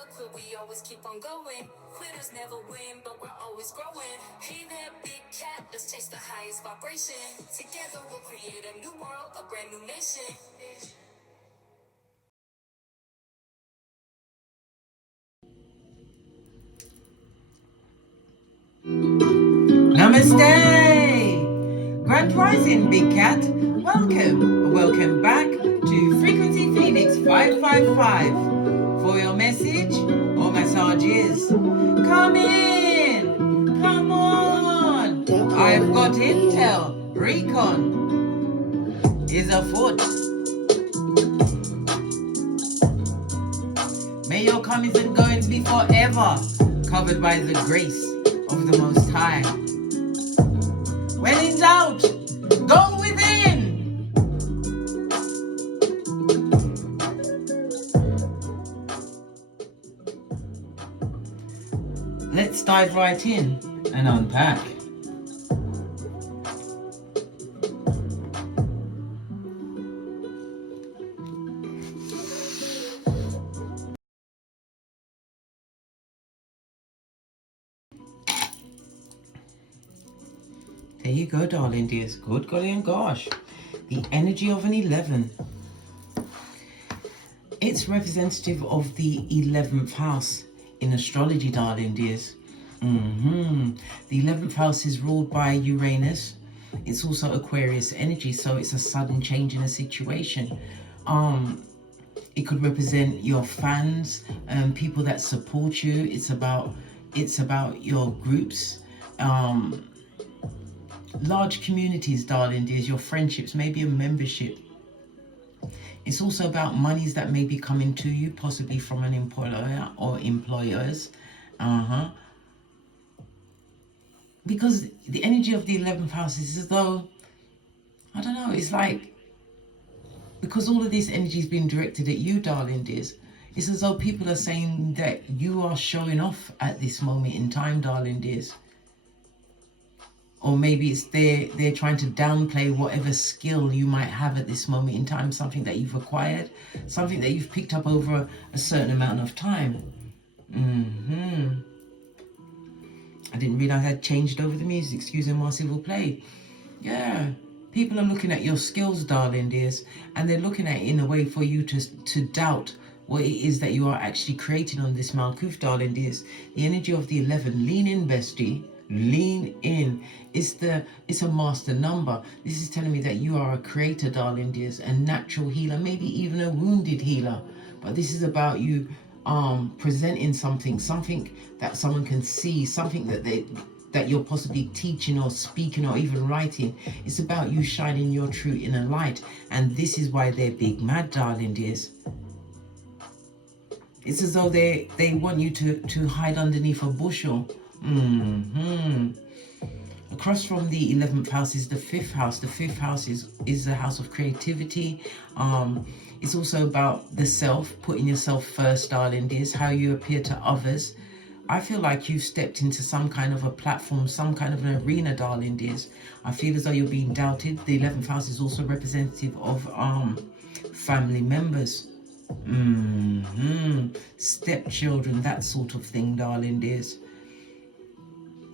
never quit, we always keep on going. Quitters never win, but we're always growing. Hey there, big cat, let's chase the highest vibration. Together we'll create a new world, a brand new nation. Namaste! Grand Rising, Big Cat. Welcome back to Frequency Phoenix 555 for your message or massages. Come in! Come on! I've got intel. Recon is afoot. May your comings and goings be forever covered by the grace of the Most High. When in doubt, go within. Let's dive right in and unpack. There you go, darling dears. Good golly and gosh. The energy of an 11. It's representative of the 11th house in astrology, darling dears. The 11th house is ruled by Uranus. It's also Aquarius energy, so it's a sudden change in a situation. It could represent your fans, people that support you. It's about your groups. Large communities, darling dears, your friendships, maybe a membership. It's also about monies that may be coming to you, possibly from an employer or employers. Because the energy of the 11th house is as though, I don't know, it's like, because all of this energy is being directed at you, darling dears, it's as though people are saying that you are showing off at this moment in time, darling dears. Or maybe it's they're trying to downplay whatever skill you might have at this moment in time, something that you've acquired, something that you've picked up over a certain amount of time. I didn't realize I'd changed over the music. Excuse me, whilst it will play. Yeah, people are looking at your skills, darling dears, and they're looking at it in a way for you to doubt what it is that you are actually creating on this Malkuth, darling dears. The energy of the 11, lean in, bestie. Lean in. It's a master number. This is telling me that you are a creator, darling dears, a natural healer, maybe even a wounded healer. But this is about you presenting something that someone can see, something that you're possibly teaching or speaking or even writing. It's about you shining your true inner light. And this is why they're big mad, darling dears. It's as though they want you to hide underneath a bushel. Across from the 11th house is the 5th house. The 5th house is the house of creativity. It's also about the self, putting yourself first, darling dears, how you appear to others. I feel like you've stepped into some kind of a platform, some kind of an arena, darling dears. I feel as though you're being doubted. The 11th house is also representative of family members. Stepchildren, that sort of thing, darling dears.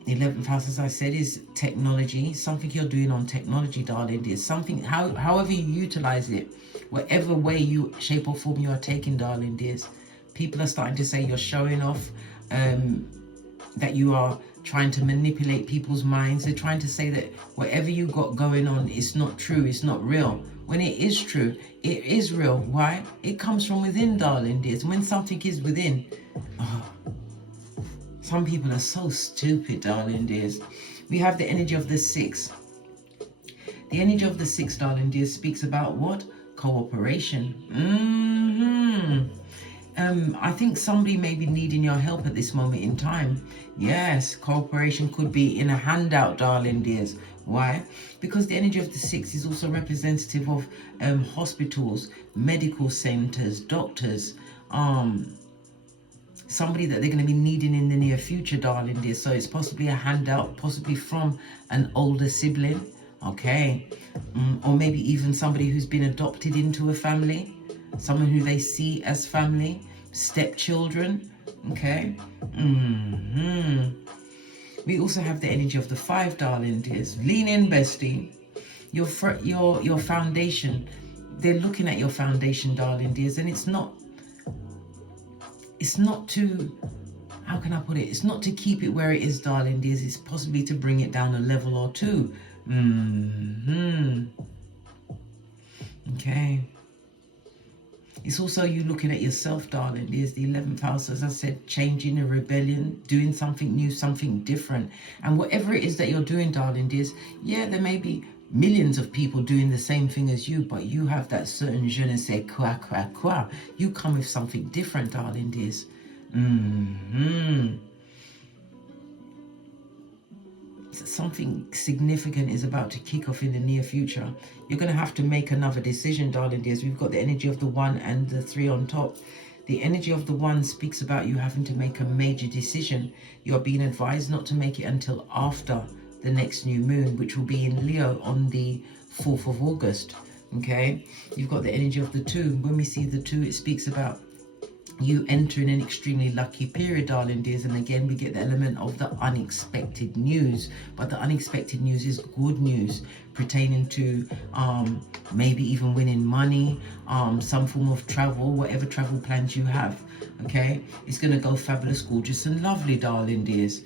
The 11th house, as I said, is technology. Something you're doing on technology, darling dears. Something, however you utilize it, whatever way, shape or form you are taking, darling dears. People are starting to say you're showing off, that you are trying to manipulate people's minds. They're trying to say that whatever you got going on is not true, it's not real. When it is true, it is real. Why? It comes from within, darling dears. When something is within, some people are so stupid, darling dears. We have the energy of the 6. The energy of the 6, darling dears, speaks about what? Cooperation. I think somebody may be needing your help at this moment in time. Yes, cooperation could be in a handout, darling dears. Why? Because the energy of the 6 is also representative of hospitals, medical centers, doctors, somebody that they're going to be needing in the near future, darling dear. So it's possibly a handout, possibly from an older sibling, okay? Or maybe even somebody who's been adopted into a family, someone who they see as family, stepchildren, Okay. We also have the energy of the 5, darling dears. Lean in, bestie. Your foundation. They're looking at your foundation, darling dears, and it's not to, how can I put it? It's not to keep it where it is, darling dears. It's possibly to bring it down a level or two. Okay. It's also you looking at yourself, darling. There's the 11th house, as I said, changing, a rebellion, doing something new, something different. And whatever it is that you're doing, darling dears, yeah, there may be millions of people doing the same thing as you, but you have that certain je ne sais quoi. You come with something different, darling dears. Something significant is about to kick off in the near future. You're going to have to make another decision, darling dears. We've got the energy of the 1 and the 3 on top. The energy of the 1 speaks about you having to make a major decision. You're being advised not to make it until after the next new moon, which will be in Leo on the 4th of August. Okay, you've got the energy of the 2. When we see the 2, it speaks about you entering an extremely lucky period, darling dears. And again, we get the element of the unexpected news, but the unexpected news is good news pertaining to maybe even winning money, some form of travel, whatever travel plans you have. Okay, it's going to go fabulous, gorgeous and lovely, darling dears.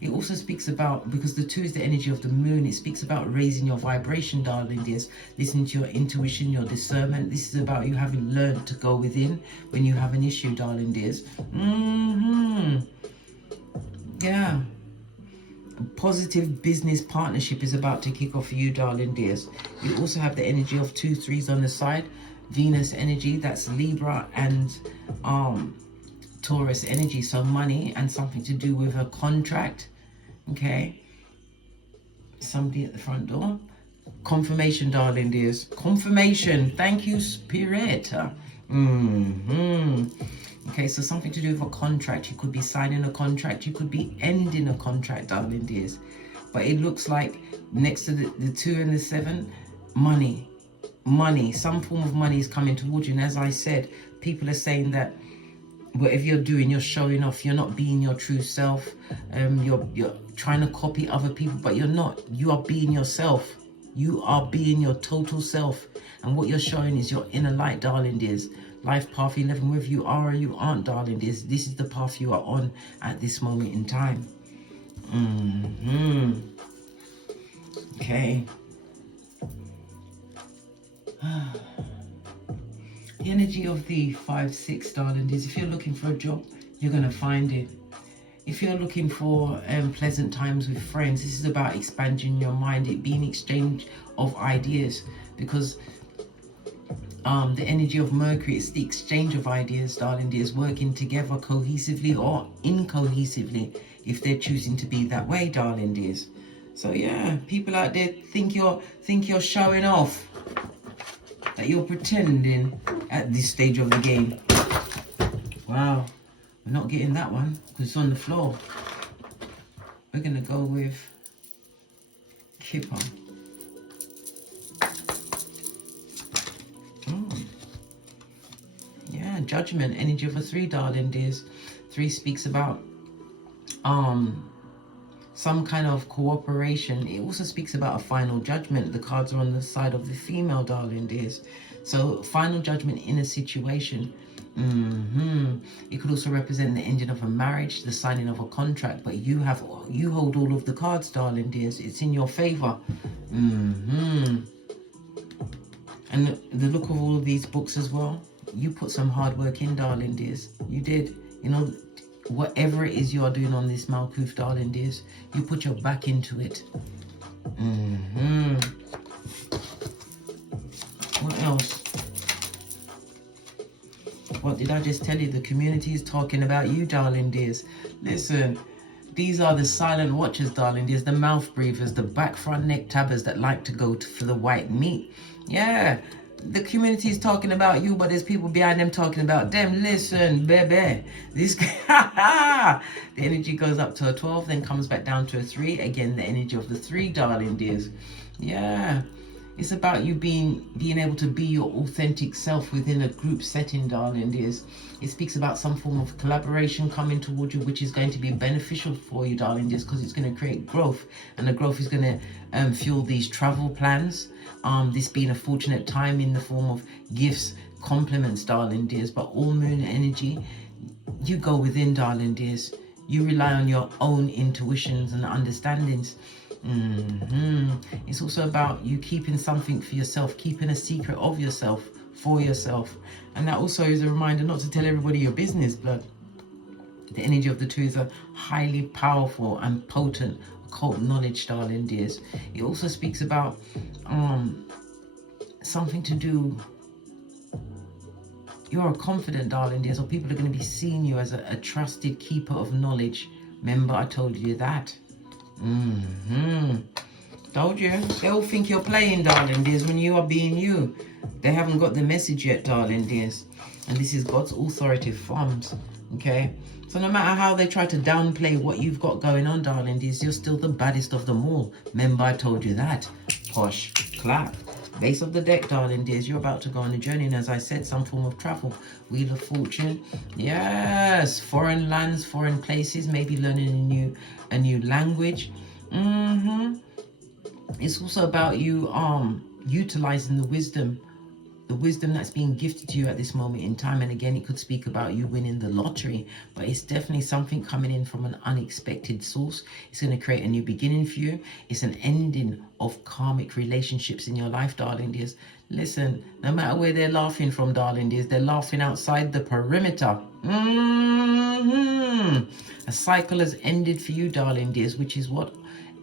It also speaks about, because the 2 is the energy of the moon, it speaks about raising your vibration, darling dears, listening to your intuition, your discernment. This is about you having learned to go within when you have an issue, darling dears. Yeah. A positive business partnership is about to kick off for you, darling dears. You also have the energy of 2 3s on the side. Venus energy, that's Libra and Taurus energy, so money and something to do with a contract. Okay, somebody at the front door. Confirmation, darling dears. Confirmation. Thank you, Spirit. Okay, so something to do with a contract. You could be signing a contract, you could be ending a contract, darling dears. But it looks like next to the 2 and the 7, money, some form of money is coming towards you. And as I said, people are saying that whatever you're doing, you're showing off, you're not being your true self. You're trying to copy other people, but you're not. You are being yourself. You are being your total self. And what you're showing is your inner light, darling dears. Life path 11, whether you are or you aren't, darling dears, this is the path you are on at this moment in time. Okay. The energy of the 5 6, darling dears, if you're looking for a job, you're going to find it. If you're looking for pleasant times with friends, this is about expanding your mind, it being exchange of ideas, because the energy of Mercury is the exchange of ideas, darling dears, working together cohesively or incohesively, if they're choosing to be that way, darling dears. So yeah, people out there think you're showing off, that you're pretending at this stage of the game. Wow, we're not getting that one because it's on the floor. We're gonna go with Kipper. Yeah, Judgment, energy of a 3, darling dears. 3 speaks about some kind of cooperation. It also speaks about a final judgment. The cards are on the side of the female, darling dears. So final judgment in a situation. It could also represent the ending of a marriage, the signing of a contract, but you hold all of the cards, darling dears. It's in your favor. And the look of all of these books as well, you put some hard work in, darling dears. You did. You know, whatever it is you are doing on this Malkuth, darling dears, you put your back into it. What else? What did I just tell you? The community is talking about you, darling dears. Listen, these are the silent watchers, darling dears, the mouth breathers, the back front neck tabbers that like to go for the white meat. Yeah, the community is talking about you, but there's people behind them talking about them. Listen, baby, this the energy goes up to a 12, then comes back down to a 3. Again, the energy of the 3, darling dears. Yeah, It's about you being able to be your authentic self within a group setting, darling dears. It speaks about some form of collaboration coming towards you, which is going to be beneficial for you, darling dears, because it's going to create growth, and the growth is going to fuel these travel plans. This being a fortunate time in the form of gifts, compliments, darling dears. But all moon energy, you go within, darling dears. You rely on your own intuitions and understandings. It's also about you keeping something for yourself, keeping a secret of yourself for yourself. And that also is a reminder not to tell everybody your business, blood. The energy of the two is a highly powerful and potent occult knowledge, darling dears. It also speaks about something to do. You're a confident, darling dears, or people are going to be seeing you as a trusted keeper of knowledge. Remember, I told you that. Told you. They all think you're playing, darling dears, when you are being you. They haven't got the message yet, darling dears. And this is God's authoritative thumbs. Okay? So no matter how they try to downplay what you've got going on, darling dears, you're still the baddest of them all. Remember, I told you that. Posh. Clap. Base of the deck, darling dears, you're about to go on a journey, and as I said, some form of travel. Wheel of Fortune, yes, foreign lands, foreign places, maybe learning a new language. It's also about you utilizing the wisdom that's being gifted to you at this moment in time. And again, it could speak about you winning the lottery, but it's definitely something coming in from an unexpected source. It's going to create a new beginning for you. It's an ending of karmic relationships in your life, darling dears. Listen, no matter where they're laughing from, darling dears, they're laughing outside the perimeter. A cycle has ended for you, darling dears, which is what?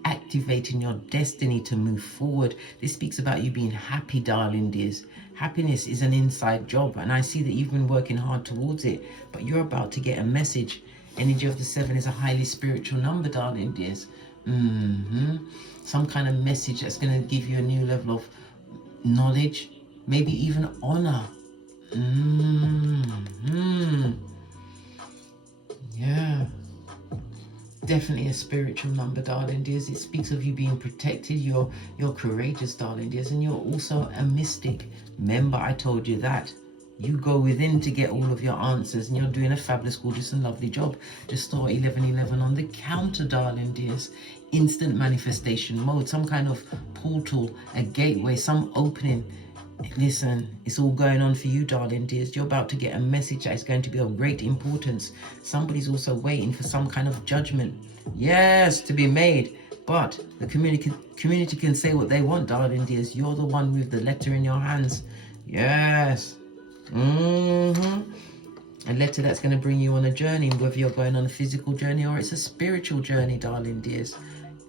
Activating your destiny to move forward. This speaks about you being happy, darling dears. Happiness is an inside job, and I see that you've been working hard towards it, but you're about to get a message. Energy of the 7 is a highly spiritual number, darling dears. Some kind of message that's going to give you a new level of knowledge, maybe even honor. Yeah. Definitely a spiritual number, darling dears. It speaks of you being protected. You're courageous, darling dears, and you're also a mystic. Remember, I told you that. You go within to get all of your answers, and you're doing a fabulous, gorgeous, and lovely job. Just star 1111 on the counter, darling dears. Instant manifestation mode, some kind of portal, a gateway, some opening. Listen, it's all going on for you, darling dears. You're about to get a message that is going to be of great importance. Somebody's also waiting for some kind of judgment, yes, to be made. But the community can say what they want, darling dears. You're the one with the letter in your hands. Yes. A letter that's going to bring you on a journey, whether you're going on a physical journey or it's a spiritual journey, darling dears.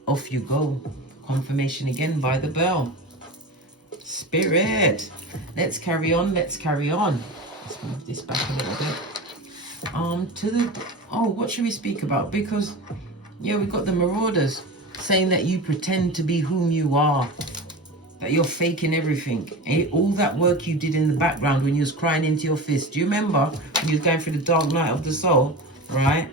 Off you go. Confirmation again by the bell. Spirit, let's carry on. Let's move this back a little bit. What should we speak about? Because yeah, we've got the Marauders saying that you pretend to be whom you are, that you're faking everything. All that work you did in the background when you was crying into your fist. Do you remember when you was going through the dark night of the soul, right?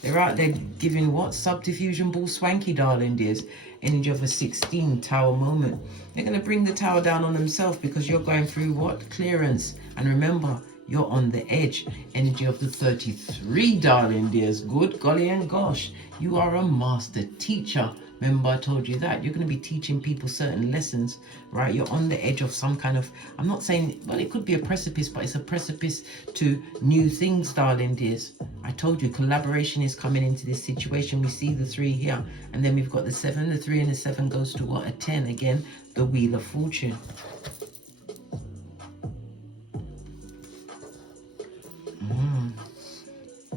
They're out there giving what? Subterfusion ball swanky, darling dears. Energy of a 16 tower moment. They're going to bring the tower down on themselves because you're going through what? Clearance. And remember, you're on the edge. Energy of the 33, darling dears. Good golly and gosh. You are a master teacher. Remember, I told you that. You're going to be teaching people certain lessons, right? You're on the edge of some kind of, I'm not saying, well, it could be a precipice, but it's a precipice to new things, darling dears. I told you, collaboration is coming into this situation. We see the 3 here, and then we've got the 7. The 3 and the 7 goes to what? A 10. Again, the Wheel of Fortune.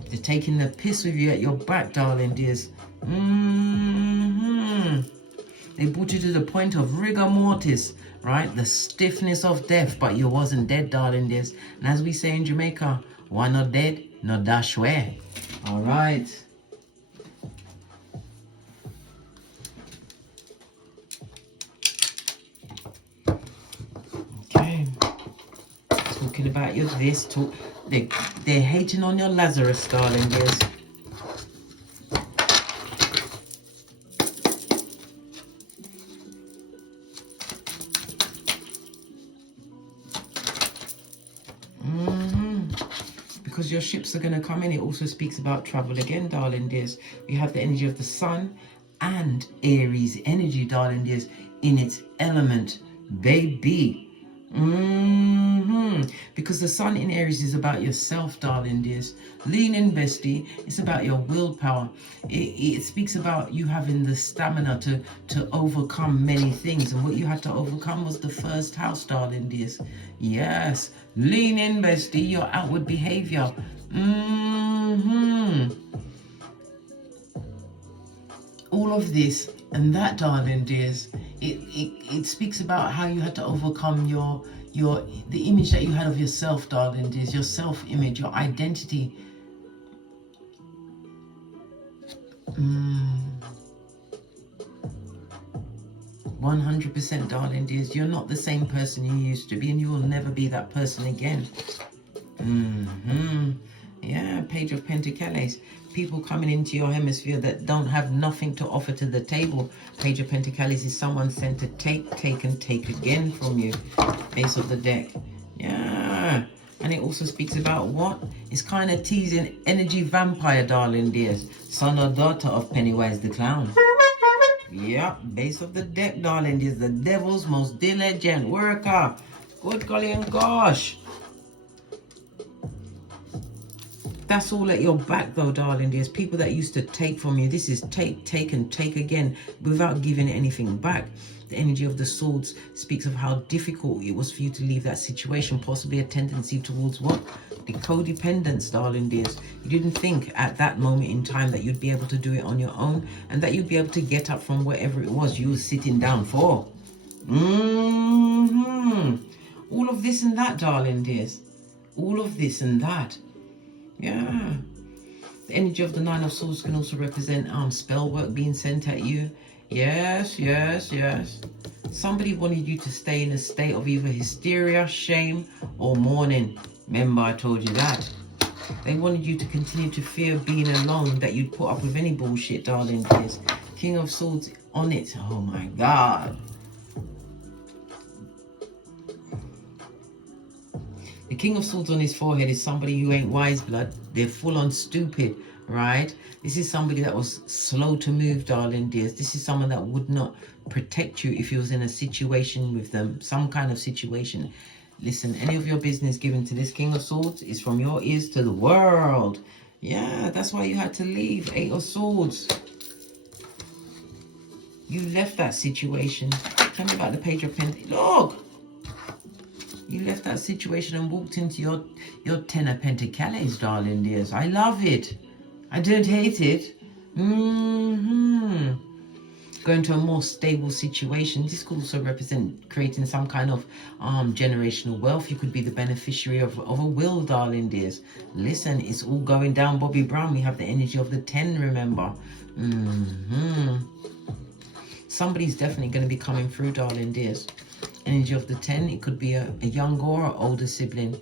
They're taking the piss with you at your back, darling dears. They brought you to the point of rigor mortis, right? The stiffness of death, but you wasn't dead, darling dears. And as we say in Jamaica, one not dead, no dash where. All right. Okay. Talking about your this, they're hating on your Lazarus, darling dears. because your ships are going to come in. It also speaks about travel again, darling dears. We have the energy of the sun and Aries energy, darling dears, in its element, baby. Because the sun in Aries is about yourself, darling dears. Lean in, bestie. It's about your willpower. It speaks about you having the stamina to overcome many things, and what you had to overcome was the first house, darling dears. Yes, lean in, bestie. Your outward behavior. All of this and that, darling dears, it speaks about how you had to overcome the image that you had of yourself, darling dears, your self-image, your identity. 100%, darling dears, you're not the same person you used to be, and you will never be that person again. Yeah, Page of Pentacles. People coming into your hemisphere that don't have nothing to offer to the table. Page of Pentacles is someone sent to take and take again from you. Ace of the deck. Yeah. And it also speaks about what? It's kind of teasing energy vampire, darling dears. Son or daughter of Pennywise the Clown. Yeah, base of the deck, darling dears. The devil's most diligent worker. Good golly and gosh. That's all at your back though, darling dears. People that used to take from you. This is take and take again without giving anything back. The energy of the swords speaks of how difficult it was for you to leave that situation. Possibly a tendency towards what? The codependence, darling dears. You didn't think at that moment in time that you'd be able to do it on your own, and that you'd be able to get up from wherever it was you were sitting down for. All of this and that, darling dears. All of this and that. Yeah. The energy of the Nine of Swords can also represent spell work being sent at you. Yes, yes, yes. Somebody wanted you to stay in a state of either hysteria, shame, or mourning. Remember, I told you that. They wanted you to continue to fear being alone, that you'd put up with any bullshit, darling dears. King of Swords on it. Oh my God. The King of Swords on his forehead is somebody who ain't wise, blood. They're full on stupid, right? This is somebody that was slow to move, darling dears. This is someone that would not protect you if you was in a situation with them, some kind of situation. Listen, any of your business given to this King of Swords is from your ears to the world. Yeah, that's why you had to leave. Eight of Swords. You left that situation. Tell me about the Page of Pentacles. Look! You left that situation and walked into your Ten of Pentacles, darling dears. I love it. I don't hate it. Going to a more stable situation. This could also represent creating some kind of generational wealth. You could be the beneficiary of a will, darling dears. Listen, it's all going down, Bobby Brown. We have the energy of the 10, remember. Somebody's definitely going to be coming through, darling dears. Energy of the 10, it could be a younger or older sibling,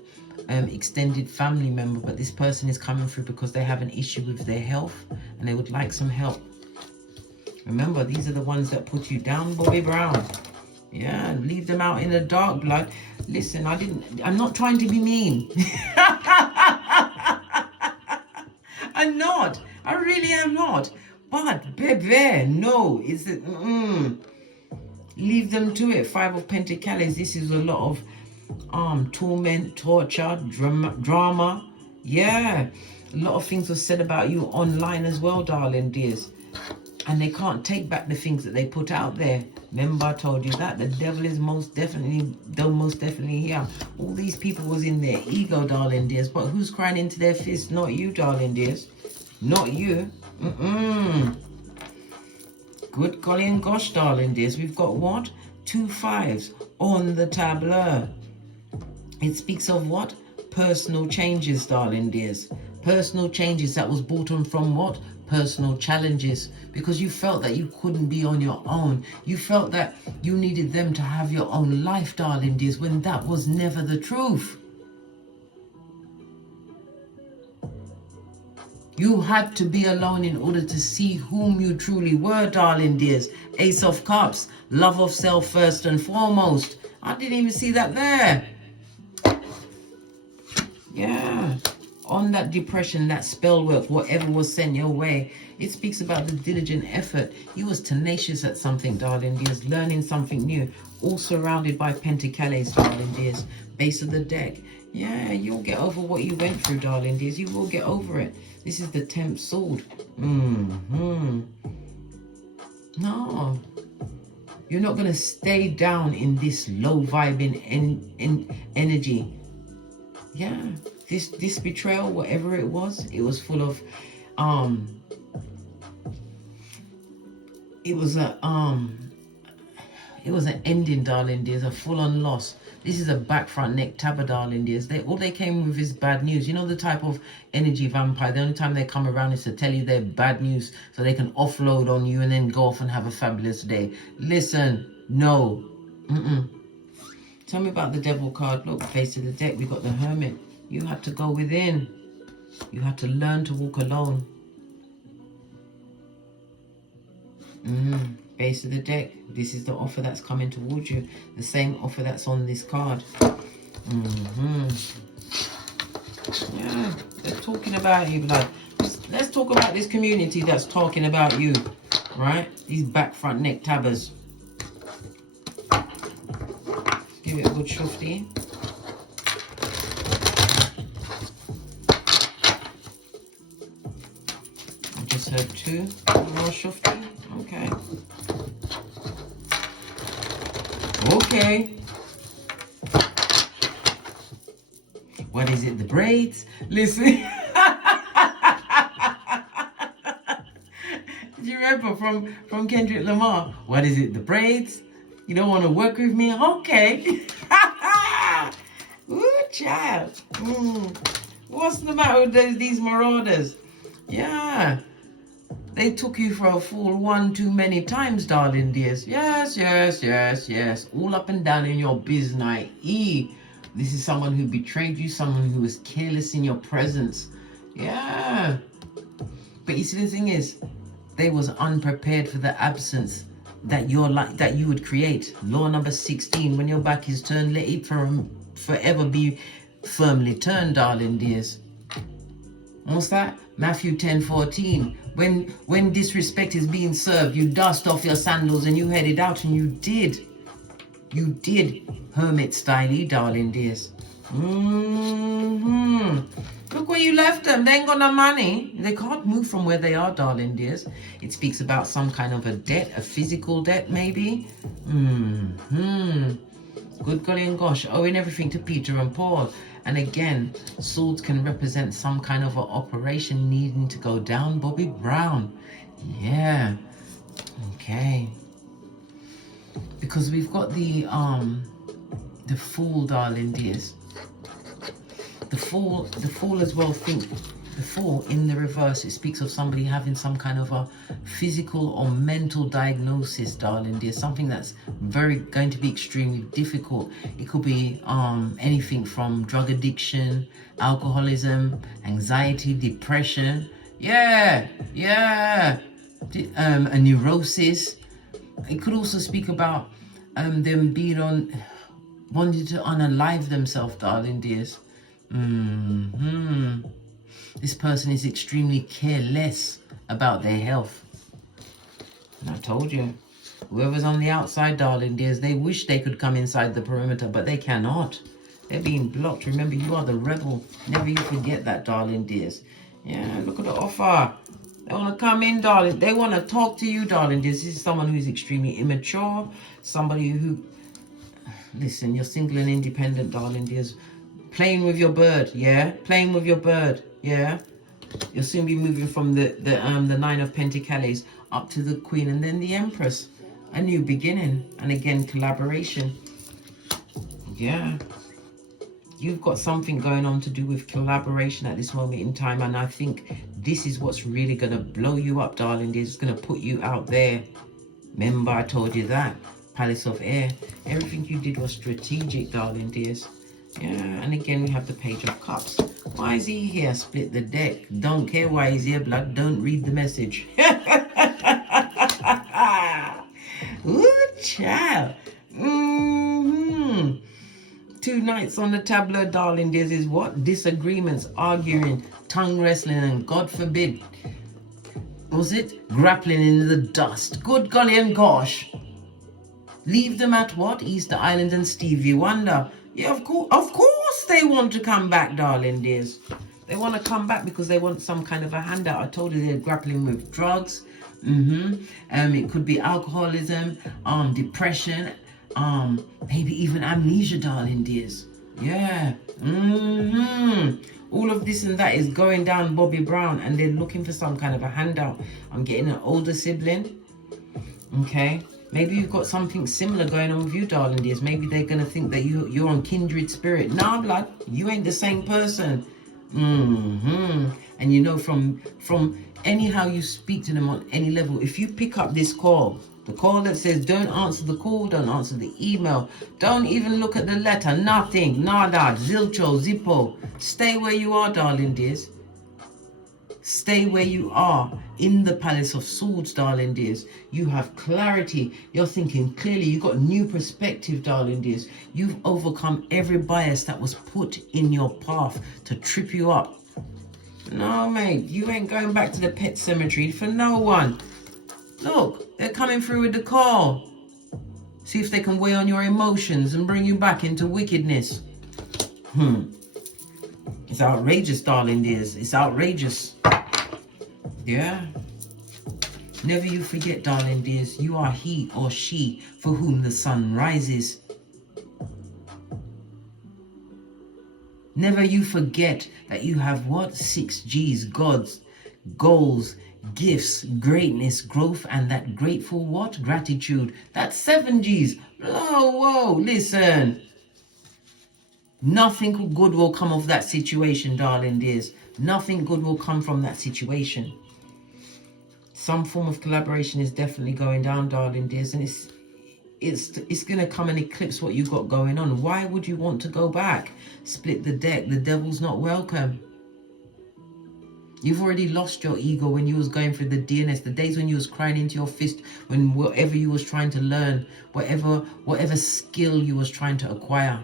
extended family member, but this person is coming through because they have an issue with their health and they would like some help. Remember, these are the ones that put you down, Bobby Brown. Yeah, leave them out in the dark, blood. Listen, I'm not trying to be mean. I'm not. I really am not. But, baby, no. Is it... Leave them to it. Five of Pentacles. This is a lot of torment, torture, drama. Yeah. A lot of things were said about you online as well, darling dears. And they can't take back the things that they put out there. Remember, I told you that. The devil is most definitely here. All these people was in their ego, darling dears. But who's crying into their fist? Not you, darling dears. Not you. Good golly and gosh, darling dears. We've got what? 2 5s on the tableau. It speaks of what? Personal changes, darling dears. Personal changes that was brought on from what? Personal challenges. Because you felt that you couldn't be on your own. You felt that you needed them to have your own life, darling dears, when that was never the truth. You had to be alone in order to see whom you truly were, darling dears. Ace of Cups, love of self first and foremost. I didn't even see that there. Yeah. on that depression, that spell work, whatever was sent your way. It speaks about the diligent effort. You was tenacious at something, darling dears, learning something new, all surrounded by pentacles, darling dears, base of the deck. Yeah, you'll get over what you went through, darling dears. You will get over it. This is the 10th sword. No, you're not going to stay down in this low vibing energy. Yeah, this betrayal, whatever it was full of it was an ending, darling dears, a full-on loss. This is a back, front, neck tabber, darling dears. All they came with is bad news. You know the type of energy vampire, the only time they come around is to tell you their bad news so they can offload on you and then go off and have a fabulous day. Listen, no. Tell me about the devil card. Look, face of the deck, we got the hermit. You had to go within. You had to learn to walk alone. Base of the deck, this is the offer that's coming towards you. The same offer that's on this card. Yeah, they're talking about you, blood. Let's talk about this community that's talking about you, right? These back, front, neck tabbers. Give it a good shufty. I just heard 2 more shufty. Okay. Okay. What is it? The braids? Listen. Do you remember from Kendrick Lamar? What is it? The braids? You don't want to work with me? Okay. Ooh, child. What's the matter with these marauders? Yeah. They took you for a fool one too many times, darling dears. Yes, yes, yes, yes. All up and down in your business. This is someone who betrayed you, someone who was careless in your presence. Yeah. But you see, the thing is, they was unprepared for the absence that you would create. Law number 16, when your back is turned, let it forever be firmly turned, darling dears. What's that? Matthew 10:14. When disrespect is being served, you dust off your sandals and you headed out, and you did. You did, hermit style, darling dears. Look where you left them. They ain't got no money. They can't move from where they are, darling dears. It speaks about some kind of a debt, a physical debt maybe. Good golly and gosh, owing everything to Peter and Paul. And again, swords can represent some kind of an operation needing to go down. Bobby Brown. Yeah. Okay. Because we've got the Fool, darling dears. The Fool as well, the Fool in the reverse, it speaks of somebody having some kind of a physical or mental diagnosis, darling dear. Something that's going to be extremely difficult. It could be anything from drug addiction, alcoholism, anxiety, depression. Yeah. A neurosis. It could also speak about them being wanting to unalive themselves, darling dears. This person is extremely careless about their health. And I told you, whoever's on the outside, darling dears, they wish they could come inside the perimeter, but they cannot. They're being blocked. Remember, you are the rebel. Never you forget that, darling dears. Yeah, look at the offer. They want to come in, darling. They want to talk to you, darling dears. This is someone who's extremely immature. Somebody who... Listen, you're single and independent, darling dears. Playing with your bird, yeah? Playing with your bird, yeah? You'll soon be moving from the 9 of Pentacles up to the Queen and then the Empress. A new beginning. And again, collaboration. Yeah. You've got something going on to do with collaboration at this moment in time. And I think this is what's really going to blow you up, darling. It's going to put you out there. Remember, I told you that. Palace of Air. Everything you did was strategic, darling dears. Yeah, and again we have the Page of Cups. Why is he here? Split the deck. Don't care why he's here, blood. Don't read the message. Ooh, child. 2 knights on the tableau, darling dears, is what? Disagreements, arguing, tongue wrestling, and God forbid, was it? Grappling in the dust. Good golly and gosh. Leave them at what? Easter Island and Stevie Wonder. Yeah, of course they want to come back, darling dears. They want to come back because they want some kind of a handout. I told you they're grappling with drugs. It could be alcoholism, depression, maybe even amnesia, darling dears. Yeah. All of this and that is going down Bobby Brown, and they're looking for some kind of a handout. I'm getting an older sibling. Okay. Maybe you've got something similar going on with you, darling dears. Maybe they're going to think that you're on kindred spirit. Nah, blood, you ain't the same person. And you know, from anyhow you speak to them on any level, if you pick up this call, the call that says don't answer the call, don't answer the email, don't even look at the letter, nothing, nada, zilcho, zippo, stay where you are, darling dears. Stay where you are in the Palace of Swords, darling dears. You have clarity. You're thinking clearly. You've got new perspective, darling dears. You've overcome every bias that was put in your path to trip you up. No, mate, you ain't going back to the pet cemetery for no one. Look, they're coming through with the call. See if they can weigh on your emotions and bring you back into wickedness. It's outrageous, darling dears. It's outrageous. Yeah. Never you forget, darling dears, you are he or she for whom the sun rises. Never you forget that you have what? 6 G's, gods, goals, gifts, greatness, growth, and that grateful what? Gratitude. That's 7 G's. Whoa, listen. Nothing good will come of that situation, darling dears. Nothing good will come from that situation. Some form of collaboration is definitely going down, darling dears, and it's going to come and eclipse what you got going on. Why would you want to go back? Split the deck. The devil's not welcome. You've already lost your ego when you was going through the DNS, the days when you was crying into your fist, when whatever you was trying to learn, whatever skill you was trying to acquire.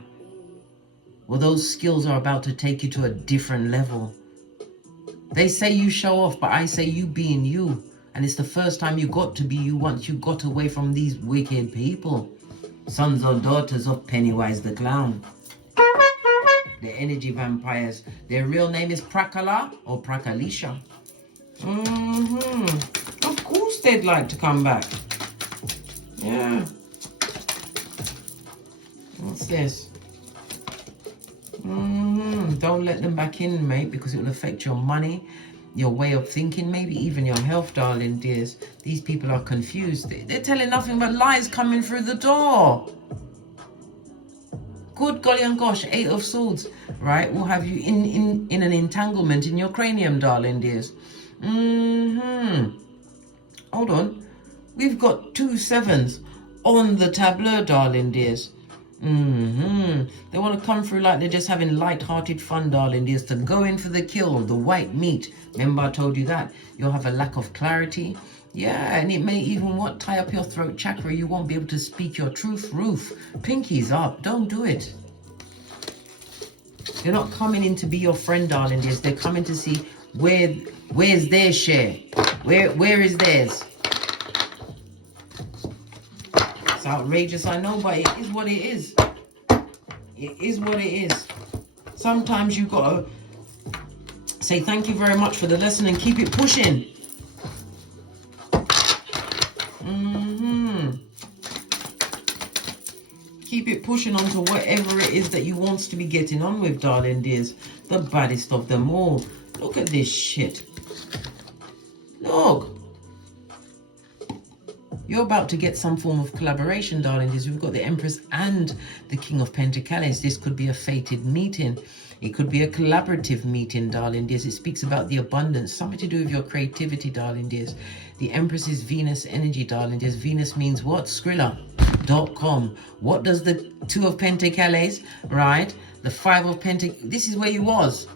Well, those skills are about to take you to a different level. They say you show off, but I say you being you. And it's the first time you got to be you once you got away from these wicked people. Sons or daughters of Pennywise the Clown. The energy vampires. Their real name is Prakala or Prakalisha. Of course they'd like to come back. Yeah. What's this? Don't let them back in, mate, because it will affect your money, your way of thinking, maybe even your health, darling dears. These people are confused. They're telling nothing but lies coming through the door. Good golly and gosh, 8 of Swords, right? Will have you in an entanglement in your cranium, darling dears. Hold on. We've got 2 7s on the tableau, darling dears. They want to come through like they're just having light-hearted fun, darling dears, to go in for the kill, the white meat. Remember I told you that? You'll have a lack of clarity. Yeah, and it may even tie up your throat chakra. You won't be able to speak your truth. Roof, pinkies up. Don't do it. They're not coming in to be your friend, darling dears. They're coming to see where's their share. Where is theirs? It's outrageous, I know, but it is what it is. It is what it is. Sometimes you gotta say thank you very much for the lesson and keep it pushing. Keep it pushing on to whatever it is that you want to be getting on with, darling dears. The baddest of them all. Look at this shit. Look. You're about to get some form of collaboration, darling dears. We've got the Empress and the King of Pentacles. This could be a fated meeting. It could be a collaborative meeting, darling dears. It speaks about the abundance, something to do with your creativity, darling dears. The Empress is Venus energy, darling dears. Venus means what? Skrilla.com. What does the 2 of Pentacles, right? The 5 of Pentacles. This is where you was.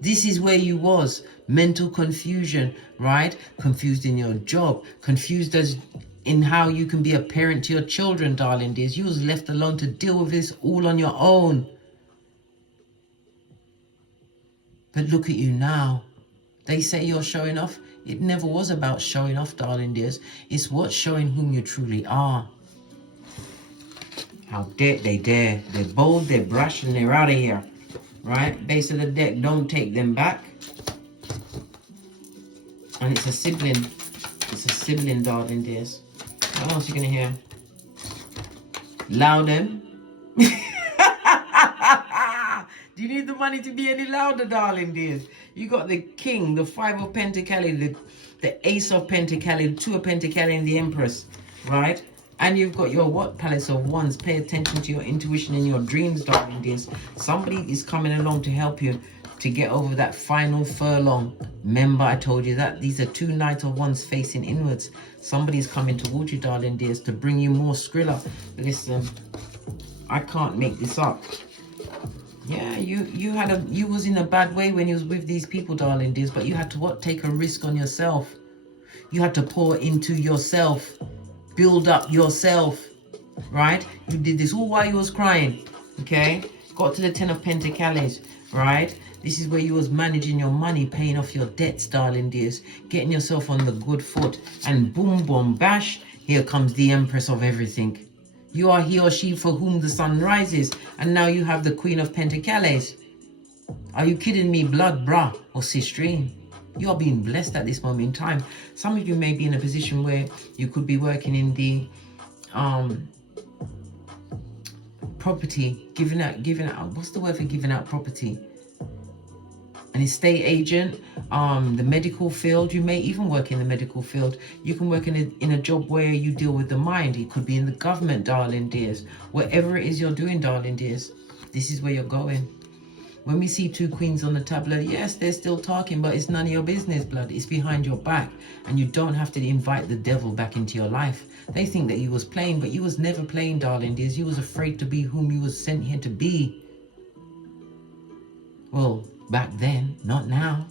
This is where you was. Mental confusion, right? Confused in your job. Confused as in how you can be a parent to your children, darling dears. You was left alone to deal with this all on your own. But look at you now. They say you're showing off. It never was about showing off, darling dears. It's what's showing whom you truly are. How dare they dare. They're bold, they're brash, and they're out of here. Right? Base of the deck, don't take them back. And it's a sibling. It's a sibling, darling dears. What else are you going to hear? Louder. Do you need the money to be any louder, darling dears? You got the king, the 5 of pentacles, the ace of pentacles, the 2 of pentacles, and the empress, right? And you've got your what? Palace of wands. Pay attention to your intuition and your dreams, darling dears. Somebody is coming along to help you to get over that final furlong. Remember, I told you that these are 2 knights of wands facing inwards. Somebody's coming towards you, darling dears, to bring you more Skrilla. Listen, I can't make this up. Yeah, you was in a bad way when you was with these people, darling dears, but you had to what? Take a risk on yourself. You had to pour into yourself, build up yourself, right? You did this all while you was crying, okay? Got to the 10 of pentacles, right? This is where you was managing your money, paying off your debts, darling dears, getting yourself on the good foot, and boom, boom, bash, here comes the empress of everything. You are he or she for whom the sun rises. And now you have the Queen of Pentacles. Are you kidding me? Blood, brah, or sistrine? You are being blessed at this moment in time. Some of you may be in a position where you could be working in the property, giving out, what's the word for giving out property? An estate agent, the medical field. You may even work in the medical field. You can work in a job where you deal with the mind. It could be in the government, darling dears. Whatever it is you're doing, darling dears, this is where you're going. When we see 2 queens on the tablet, yes, they're still talking, but it's none of your business, blood. It's behind your back. And you don't have to invite the devil back into your life. They think that you was playing, but you was never playing, darling dears. You was afraid to be whom you was sent here to be. Well, back then, not now,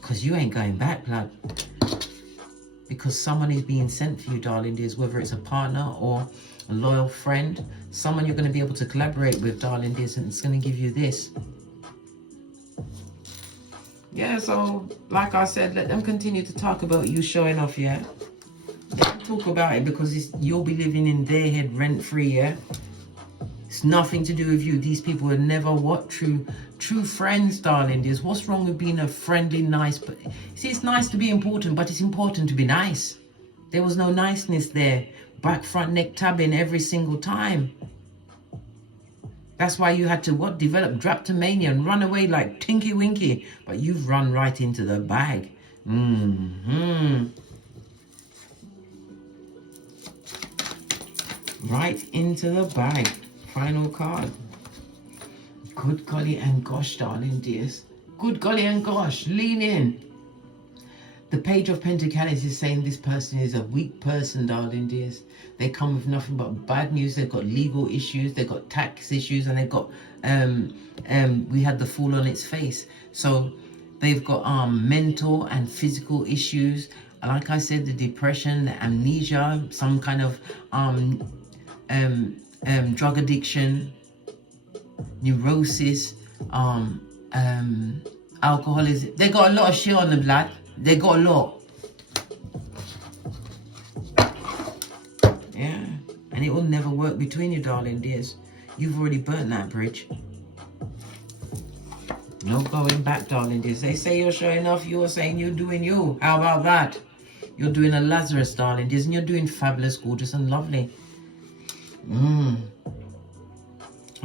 because you ain't going back, blood. Because someone is being sent for you, darling dears, whether it's a partner or a loyal friend, someone you're going to be able to collaborate with, darling dears, and it's going to give you this. Yeah, so like I said, let them continue to talk about you showing off, yeah? Let them talk about it, because you'll be living in their head rent-free, yeah? It's nothing to do with you. These people are never what? True friends, darling dears. What's wrong with being a friendly, nice... But see, it's nice to be important, but it's important to be nice. There was no niceness there. Back, front, neck tabbing every single time. That's why you had to what? Develop drapetomania and run away like Tinky Winky. But you've run right into the bag. Right into the bag. Final card. Good golly and gosh, darling dears. Good golly and gosh, lean in. The Page of Pentacles is saying this person is a weak person, darling dears. They come with nothing but bad news. They've got legal issues, they've got tax issues, and they've got we had the Fool on its face. So they've got mental and physical issues. Like I said, the depression, the amnesia, some kind of drug addiction, neurosis, alcoholism. They got a lot of shit on them, lad. They got a lot. Yeah. And it will never work between you, darling dears. You've already burnt that bridge. No going back, darling dears. They say you're showing off. You're saying you're doing you. How about that? You're doing a Lazarus, darling dears. And you're doing fabulous, gorgeous and lovely.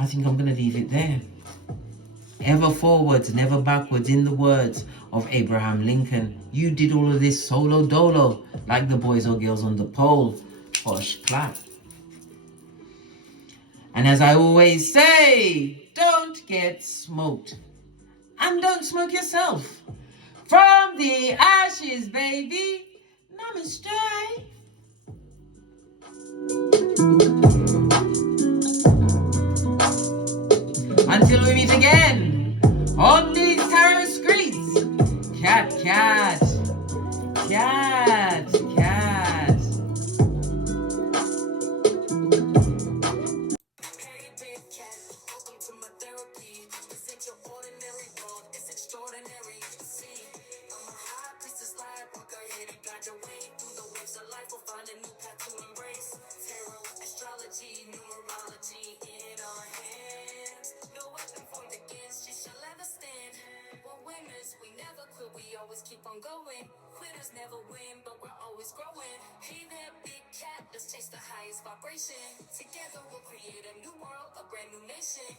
I think I'm going to leave it there. Ever forwards, never backwards, in the words of Abraham Lincoln. You did all of this solo dolo, like the boys or girls on the pole. Posh clap. And as I always say, don't get smoked. And don't smoke yourself. From the ashes, baby. Namaste. Until we meet again on these tarot streets. Cat, cat, cat, cat. change the life, we'll find a new path to embrace. Tarot, astrology, numerology in our hands. No weapon formed against you shall ever stand. We're winners, we never quit, we always keep on going. Quitters never win, but we're always growing. Hey there, big cat, let's chase the highest vibration. Together we'll create a new world, a brand new nation.